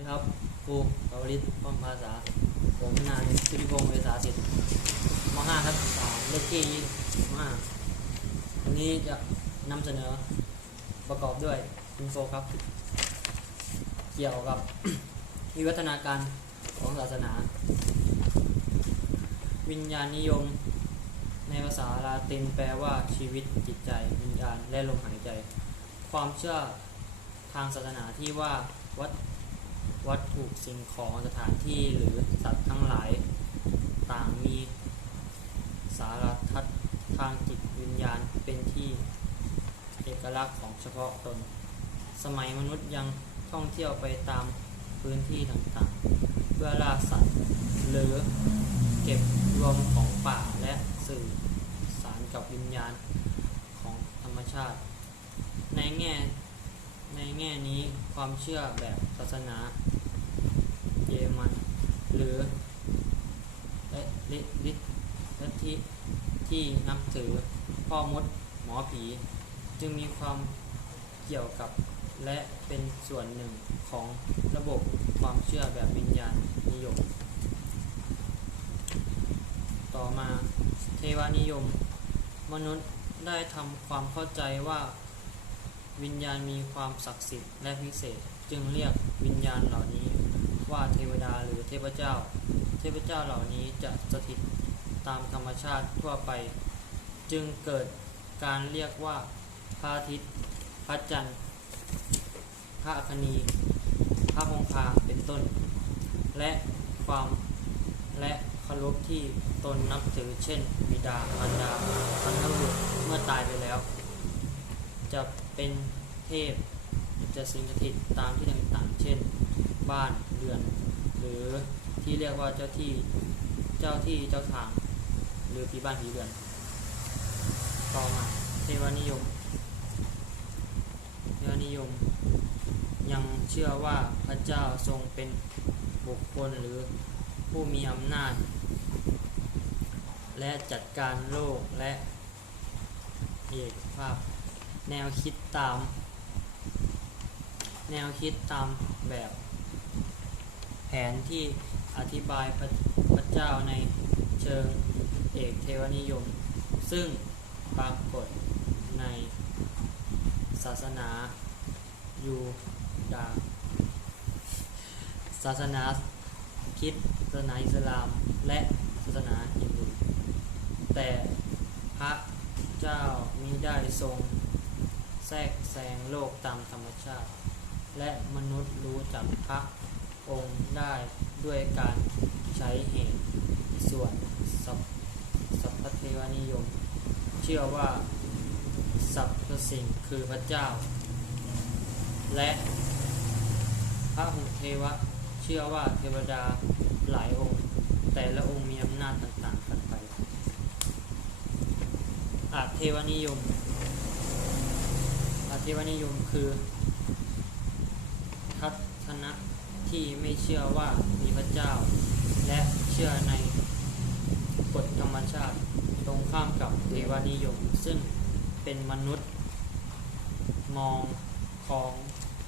ดีครับครูปวริศป้อมภาษา ผมนายสุริพงศ์เวสาสิทธิ์ม .5 ครับสามเลขที่ยี่สิบห้าวันนี้จะนำเสนอประกอบด้วยอินโฟครับ เกี่ยวกับ วิวัฒนาการของศาสนา วิญญาณนิยม ในภาษาลาตินแปลว่าชีวิตจิตใจ วิญญาณและลมหายใจ ความเชื่อทางศาสนาที่ว่าวัด วัตถุสิ่งของสถานที่หรือสัตว์ทั้งหลาย ต่างมีสารทัศน์ทางจิตวิญญาณเป็นที่เอกลักษณ์ของเฉพาะตน สมัยมนุษย์ยังท่องเที่ยวไปตามพื้นที่ต่างๆ เพื่อล่าสัตว์ หรือเก็บรวมของป่าและสื่อสารกับวิญญาณของธรรมชาติ ในแง่ ในแง่นี้ความเชื่อแบบศาสนาเยอรมันหรือลิลิลัทธิที่นับถือพ่อมดหมอผี จึงมีความเกี่ยวกับและเป็นส่วนหนึ่งของระบบความเชื่อแบบวิญญาณนิยม ต่อมาเทวานิยม มนุษย์ได้ทำความเข้าใจว่า วิญญาณมีความศักดิ์สิทธิ์และพิเศษ จึงเรียกวิญญาณเหล่านี้ว่าเทวดาหรือเทพเจ้า เทพเจ้าเหล่านี้จะสถิตตามธรรมชาติทั่วไป จึงเกิดการเรียกว่าพระอาทิตย์ พระจันทร์ พระอัคนีพระคงคาเป็นต้น และความและเคารพที่ตนนับถือเช่นบิดามารดาบรรพบุรุษเมื่อตายไปแล้ว จะเป็นเทพจะสิงสถิตตามที่ต่างๆ เช่น บ้านเรือน หรือที่เรียกว่าเจ้าที่เจ้าที่เจ้าทาง หรือผีบ้านผีเรือน ต่อมาเทวานิยมเทวานิยม ยังเชื่อว่าพระเจ้าทรงเป็นบุคคลหรือผู้มีอำนาจ และจัดการโลกและเอกภาพ แนวคิดตาม แนวคิดตามแบบ แผนที่อธิบายพระพระเจ้าในเชิงเอกเทวนิยม ซึ่งปรากฏในศาสนายูดาศาสนาคริดศาสนาอิสลาม และศาสนาฮินดูแต่พระเจ้ามิได้ทรง แทรกแซงโลกตามธรรมชาติ และมนุษย์รู้จักพระองค์ได้ด้วยการใช้เหตุ ส่วนสัพสัพพเทวนิยม เชื่อว่าสรรพสิ่งคือพระเจ้า และพระหุเทวะเชื่อว่าเทวดาหลายองค์ แต่ละองค์มีอำนาจต่างๆกันไปอาเทวนิยม เทวนิยมคือ ทัศนะที่ไม่เชื่อว่ามีพระเจ้า และเชื่อในกฎธรรมชาติตรงข้ามกับเทวนิยม ซึ่งเป็นมนุษย์มองของ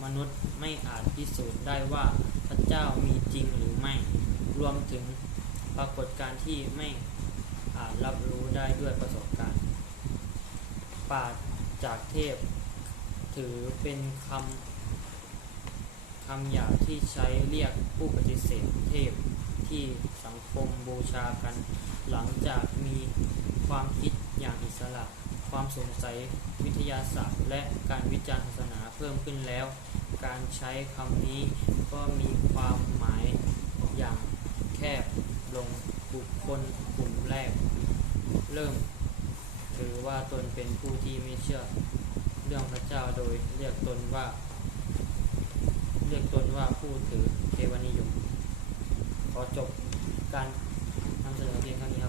มนุษย์ไม่อาจพิสูจน์ได้ว่าพระเจ้ามีจริงหรือไม่ รวมถึงปรากฏการณ์ที่ไม่อาจรับรู้ได้ด้วยประสบการณ์ปาชญ์จากเทพ ถือเป็นคำคำหยาบที่ใช้เรียกผู้ปฏิเสธเทพที่สังคมบูชากัน หลังจากมีความคิดอย่างอิสระ ความสงสัยวิทยาศาสตร์ และการวิจารณ์ศาสนาเพิ่มขึ้นแล้ว การใช้คำนี้ก็มีความหมายอย่างแคบลงบุคคลกลุ่มแรก เริ่มถือว่าตนเป็นผู้ที่ไม่เชื่อ รื่องพระเจ้าโดยเรียกตนว่า เรียกตนว่าผู้ถือเทวนิยม ขอจบการนำเสนอเพียงเท่านี้